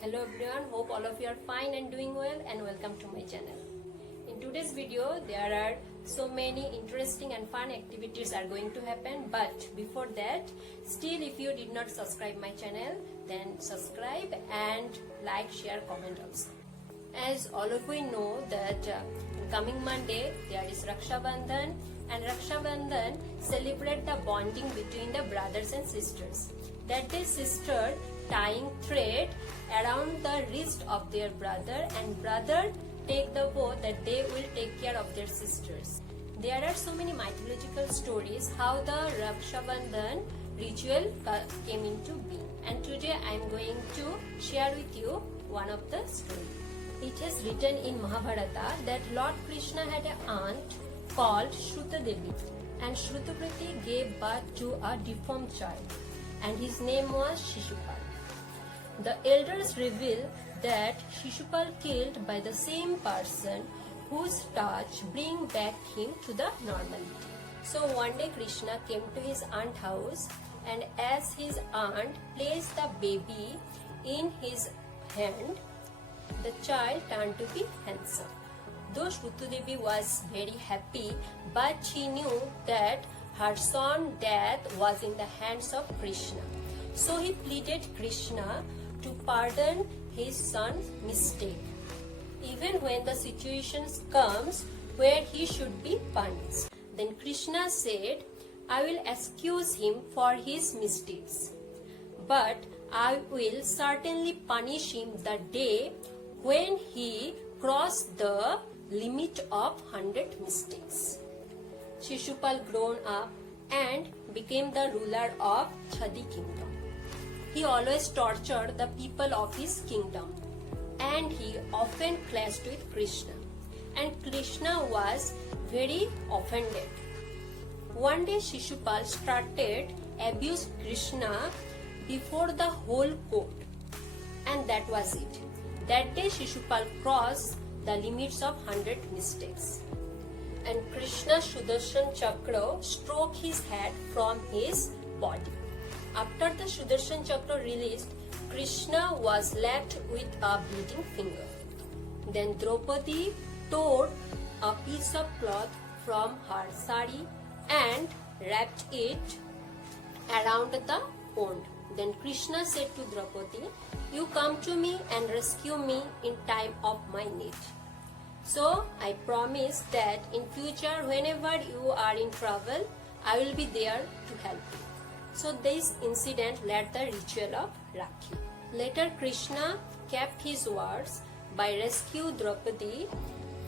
Hello everyone, hope all of you are fine and doing well, and welcome to my channel. In today's video there are so many interesting and fun activities are going to happen, but before that, still if you did not subscribe my channel, then subscribe and like, share, comment also. As all of you know that coming Monday there is Rakshabandhan, and Rakshabandhan celebrate the bonding between the brothers and sisters. That day sister tying thread around the wrist of their brother, and brother take the vow that they will take care of their sisters. There are so many mythological stories how the Rakshabandhan ritual came into being, and today I am going to share with you one of the stories. It is written in Mahabharata that Lord Krishna had an aunt called Shruta Devi, and Shrutuprati gave birth to a deformed child, and his name was Shishupal. The elders reveal that Shishupal killed by the same person whose touch bring back him to the normality. So one day Krishna came to his aunt's house, and as his aunt placed the baby in his hand, the child turned to be handsome. Though Shrutudevi was very happy, but she knew that her son's death was in the hands of Krishna. So he pleaded Krishna to pardon his son's mistake, even when the situation comes where he should be punished. Then Krishna said, I will excuse him for his mistakes, but I will certainly punish him the day when he crossed the limit of 100 mistakes. Shishupal grown up and became the ruler of Chhadi kingdom. He always tortured the people of his kingdom, and he often clashed with Krishna, and Krishna was very offended. One day Shishupal started abuse Krishna before the whole court, and that was it. That day Shishupal crossed the limits of 100 mistakes, and Krishna Sudarshan Chakra struck his head from his body. After the Sudarshan Chakra released, Krishna was left with a bleeding finger. Then Draupadi tore a piece of cloth from her sari and wrapped it around the wound. Then Krishna said to Draupadi, you come to me and rescue me in time of my need. So I promise that in future whenever you are in trouble, I will be there to help you. So this incident led the ritual of Rakhi. Later Krishna kept his words by rescue Draupadi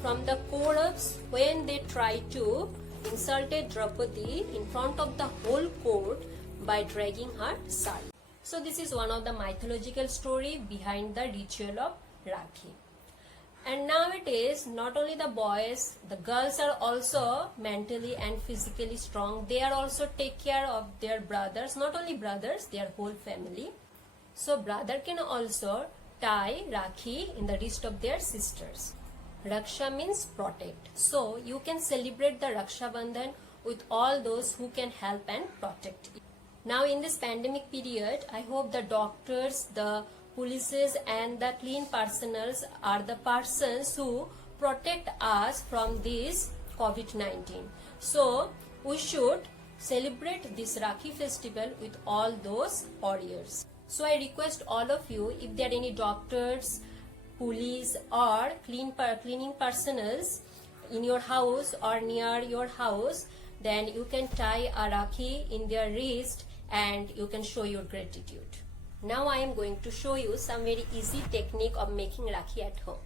from the Kauravas when they tried to insult Draupadi in front of the whole court by dragging her sari. So this is one of the mythological story behind the ritual of Rakhi. And nowadays, not only the boys, the girls are also mentally and physically strong. They are also take care of their brothers, not only brothers, their whole family. So brother can also tie Rakhi in the wrist of their sisters. Raksha means protect. So you can celebrate the Raksha Bandhan with all those who can help and protect you. Now in this pandemic period, I hope the doctors, the polices and the clean personals are the persons who protect us from this COVID-19. So we should celebrate this Rakhi festival with all those warriors. So I request all of you, if there are any doctors, police or cleaning personals in your house or near your house, then you can tie a Rakhi in their wrist and you can show your gratitude. Now I am going to show you some very easy technique of making Rakhi at home.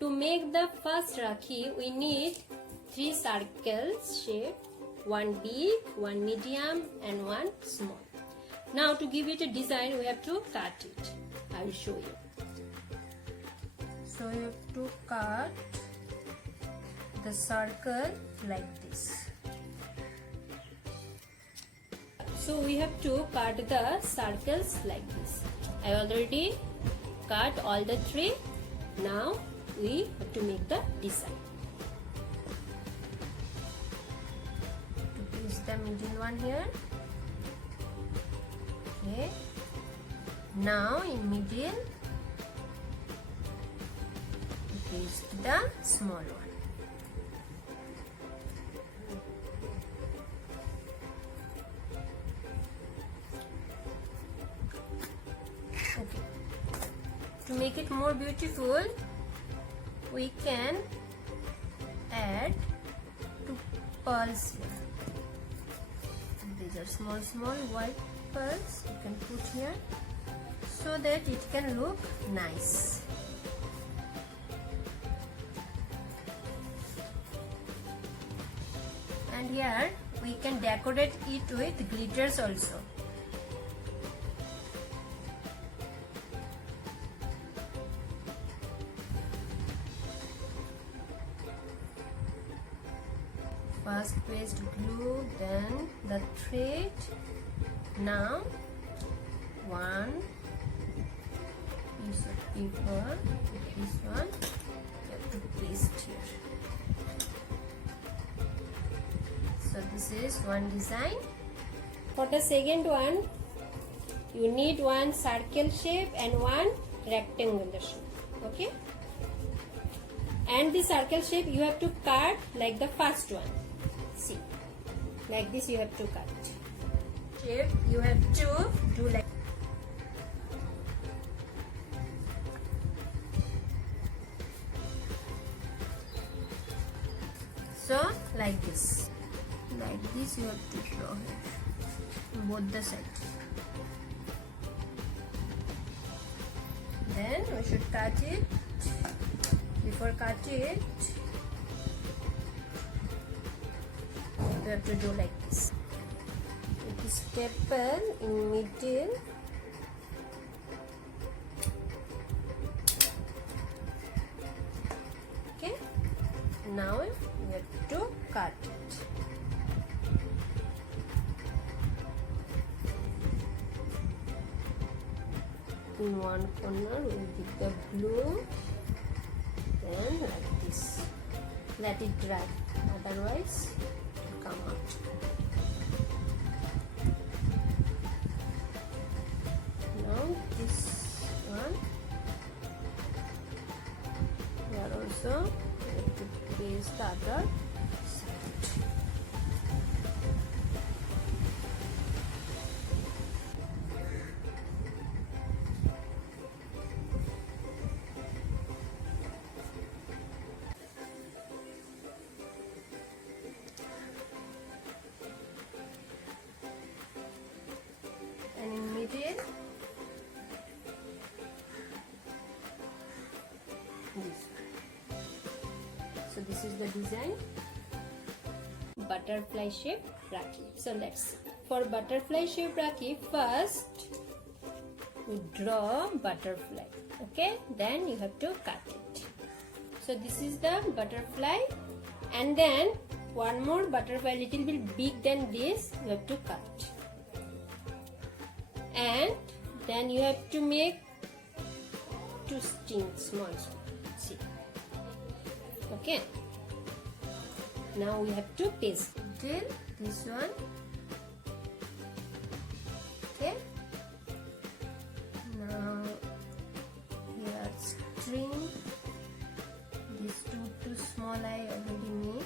To make the first Rakhi, we need 3 circles shape, one big, one medium and one small. Now to give it a design, we have to cut it. I will show you. So you have to cut the circle like this. So we have to cut the circles like this. I already cut all the 3. Now we have to make the design. To place the middle one here. Okay. Now in middle paste the small one. Okay. To make it more beautiful, we can add 2 pearls here. These are small white pearls you can put here so that it can look nice. And here we can decorate it with glitters also. First paste glue, then the thread. Now one piece of paper, this one you have to paste here. So this is one design. For the second one, you need one circle shape and one rectangular shape. Okay? And the circle shape you have to cut like the first one. See, like this you have to cut. Shape you have to do like. So like this. Like this you have to draw here, both the sides. Then we should cut it. Before cut it, you have to do like this. It is staple in middle. Okay. Now you have to cut it. In one corner we will give the glue, then like this, let it dry, otherwise it will come out. Now this one, here also we have to paste the other side. And in middle, this. So this is the design. Butterfly shape Rakhi. So let's see. For butterfly shape Rakhi, first you draw butterfly. Okay, then you have to cut it. So this is the butterfly, and then one more butterfly, little bit big than this, you have to cut. And then you have to make 2 strings, small. See. Okay. Now we have to paste till this one. Okay. Now here string. These two small I already made.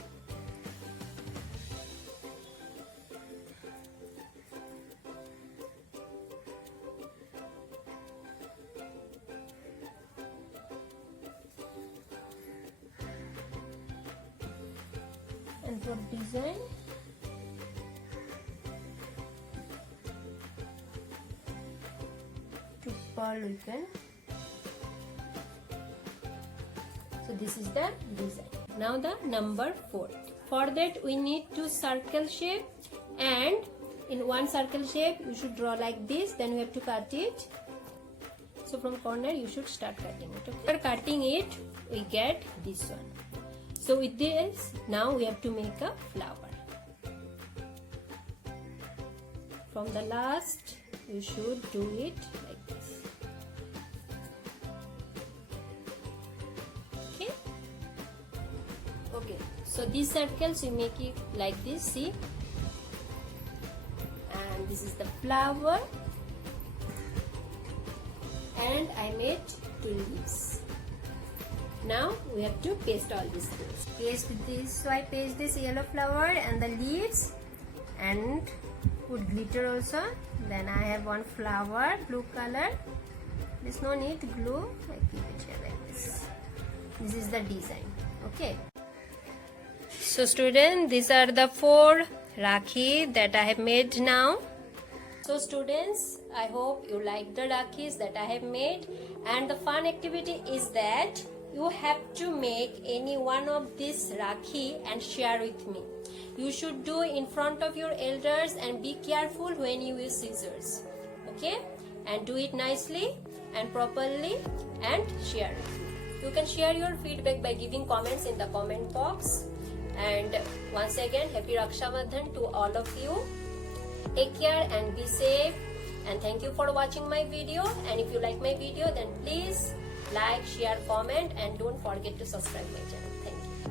And for design, to pearl we can. So this is the design. Now the number 4. For that we need 2 circle shape, and in one circle shape you should draw like this, then we have to cut it. So from corner you should start cutting it. Okay? After cutting it, we get this one. So with this, now we have to make a flower. From the last, you should do it like this. Okay? Okay, so these circles we make it like this, see? And this is the flower. And I made 2 leaves. Now we have to paste all these things. Paste this, so I paste this yellow flower and the leaves and put glitter also. Then I have one flower, blue color. There's no need glue, I keep it here like this. This is the design, okay. So students, these are the 4 Rakhi that I have made now. So students, I hope you like the Rakhis that I have made, and the fun activity is that you have to make any one of these Rakhi and share with me. You should do in front of your elders and be careful when you use scissors, okay, and do it nicely and properly and share it. You can share your feedback by giving comments in the comment box. And once again, happy Rakshabandhan to all of you. Take care and be safe, and thank you for watching my video. And if you like my video, then please like, share, comment, and don't forget to subscribe my channel. Thank you.